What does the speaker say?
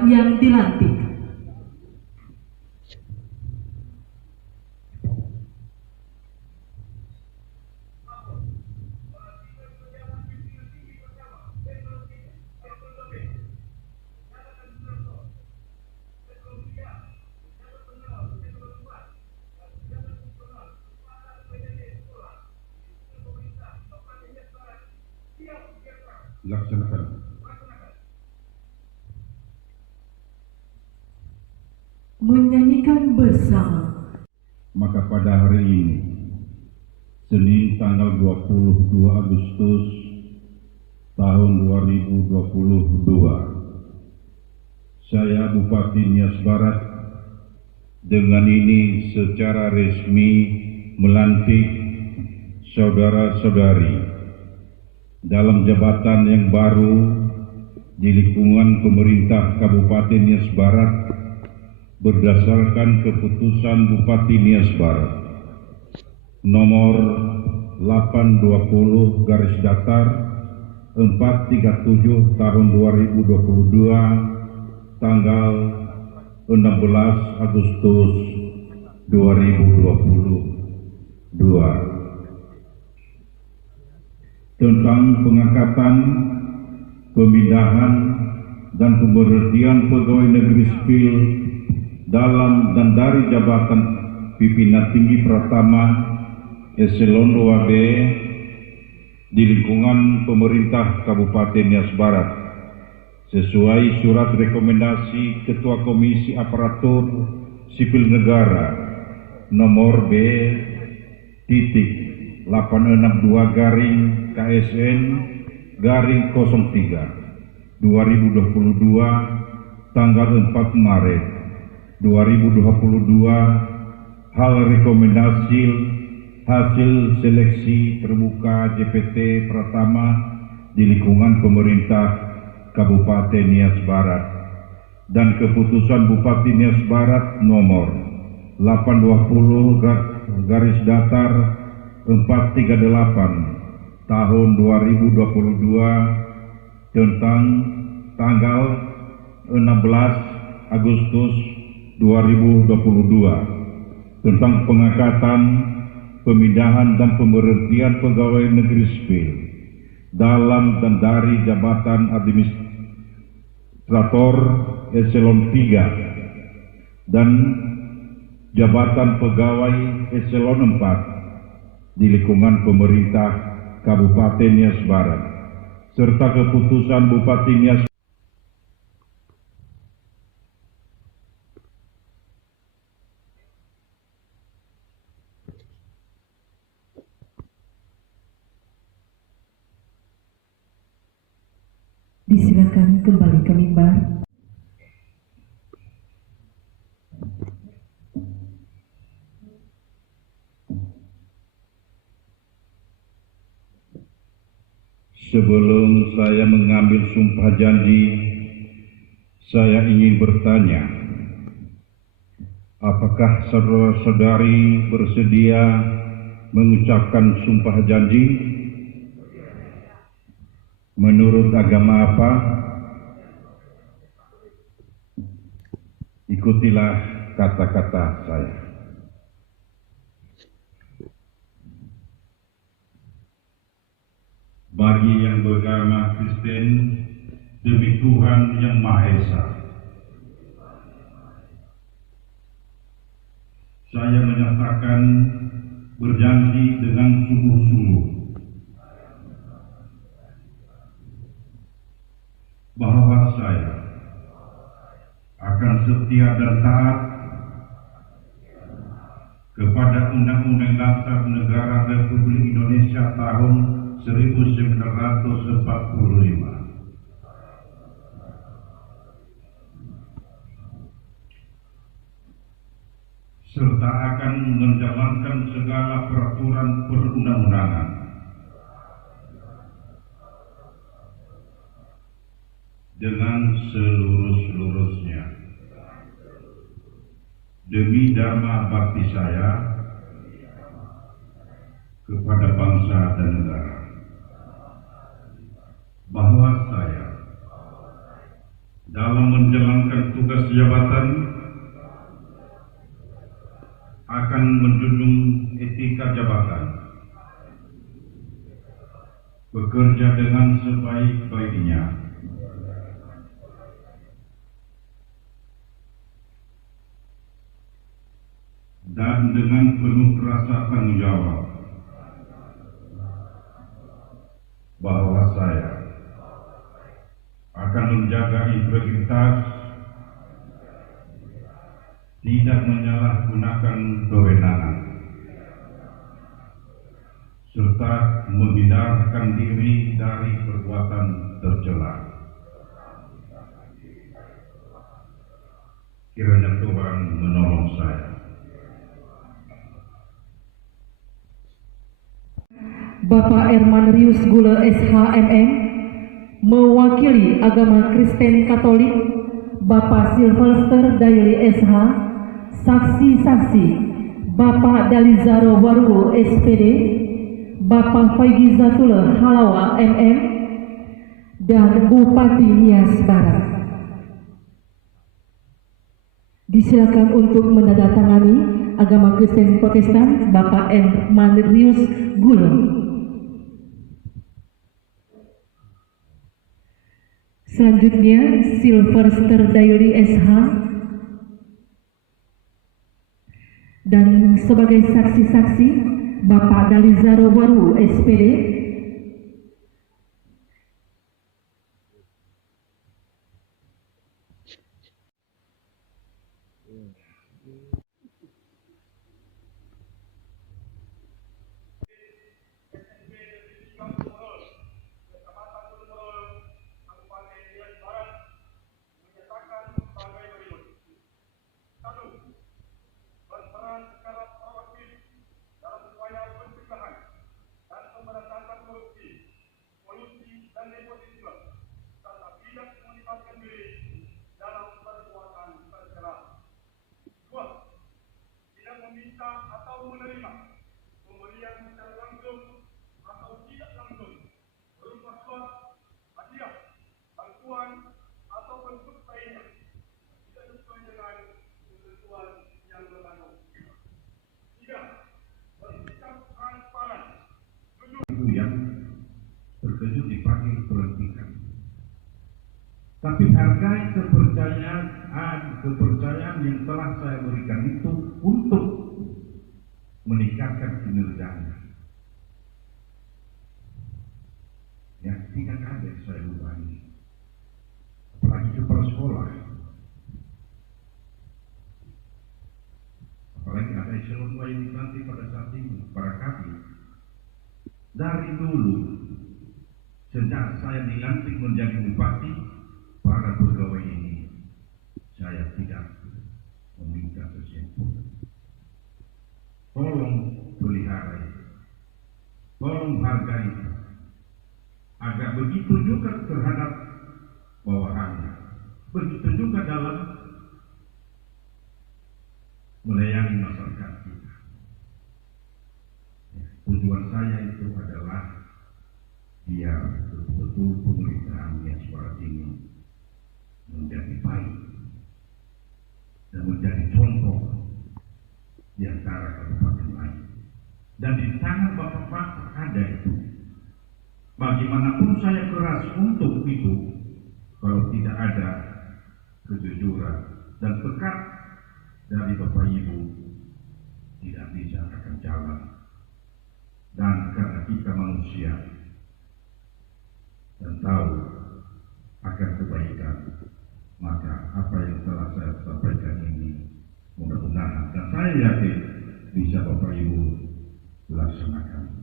Saudara yang dilantik. Laksanakan. Menyanyikan bersama. Maka pada hari ini, Senin tanggal 22 Agustus tahun 2022, saya Bupati Nias Barat dengan ini secara resmi melantik saudara-saudari dalam jabatan yang baru di lingkungan pemerintah Kabupaten Nias Barat berdasarkan keputusan Bupati Nias Barat nomor 820 garis datar 437 tahun 2022 tanggal 16 Agustus 2022 tentang pengangkatan, pemindahan, dan pemberhentian pegawai negeri sipil dalam dan dari jabatan pimpinan tinggi Pratama Eselon 2B di lingkungan pemerintah Kabupaten Nias Barat sesuai surat rekomendasi Ketua Komisi Aparatur Sipil Negara nomor B titik 862 garing KSN garing 03 2022 tanggal 4 Maret 2022 hal rekomendasi hasil seleksi terbuka JPT Pratama di lingkungan pemerintah Kabupaten Nias Barat dan keputusan Bupati Nias Barat nomor 820 garis datar 438 tahun 2022 tentang tanggal 16 Agustus 2022 tentang pengangkatan, pemindahan dan pemberhentian pegawai negeri sipil dalam dan dari jabatan administrator Eselon 3 dan jabatan pegawai Eselon 4 di lingkungan pemerintah Kabupaten Nias Barat serta keputusan Bupati Nias Disilakan kembali ke mimbar. Sebelum saya mengambil sumpah janji, saya ingin bertanya, apakah saudara-saudari bersedia mengucapkan sumpah janji? Menurut agama apa? Ikutilah kata-kata saya. Bagi yang beragama Kristen, demi Tuhan Yang Maha Esa, saya menyatakan berjanji dengan sungguh-sungguh bahwa saya akan setia dan taat kepada Undang-Undang Dasar Negara Republik Indonesia tahun 1945 serta akan menjalankan segala peraturan perundang-undangan dengan seluruh-seluruhnya demi dharma bakti saya kepada bangsa dan negara, bahwa saya dalam menjalankan tugas jabatan akan menjunjung etika jabatan, bekerja dengan sebaik-baiknya, dan dengan penuh rasa tanggung jawab bahwa saya akan menjaga integritas, tidak menyalahgunakan kewenangan, serta menghindarkan diri dari perbuatan tercela. Kiranya Tuhan menolong saya. Bapak Ermanrius Gule SHMM, mewakili agama Kristen Katolik, Bapak Sylvester Daily SH, saksi-saksi Bapak Dalizaro Warugo SPD, Bapak Faigi Zatula Halawa MM, dan Bupati Nias Barat. Disilakan untuk menandatangani agama Kristen Protestan Bapak Ermanrius Gule. Selanjutnya Sylvester Daily SH, dan sebagai saksi-saksi Bapak Dalizaro Waru SPD, atau menerima pemberian secara langsung atau tidak langsung berupa suap, hadiah, bantuan atau bentuk lainnya tidak sesuai dengan ketentuan yang berlaku. 3. Bersikap transparan, jujur. Itu yang terkejut dipanggil pelantikan. Tapi hargai kepercayaan yang telah saya berikan itu untuk meningkatkan kinerjanya. Ya, tidak ada saya ulangi. Apalagi kepala sekolah. Apalagi ada eselon 2 ini nanti pada saat ini, para kami. Dari dulu, sejak saya dilantik menjadi bupati, para pegawai ini saya tidak meminta sesuatu. Tolong pelihara, tolong hargai, agar begitu juga terhadap bawahannya, begitu juga dalam melayani masyarakat kita. Tujuan saya itu adalah biar betul-betul pemerintahan yang suara ini menjadi baik dan menjadi contoh di antara kabupaten lain. Dan di tangan Bapak ada itu. Bagaimanapun saya keras untuk itu, kalau tidak ada kejujuran dan tekad dari Bapak Ibu, tidak bisa akan jalan. Dan karena kita manusia dan tahu akan kebaikan, maka apa yang telah saya sampaikan ini mudah-mudahan dan saya yakin bisa Bapak Ibu laksanakan.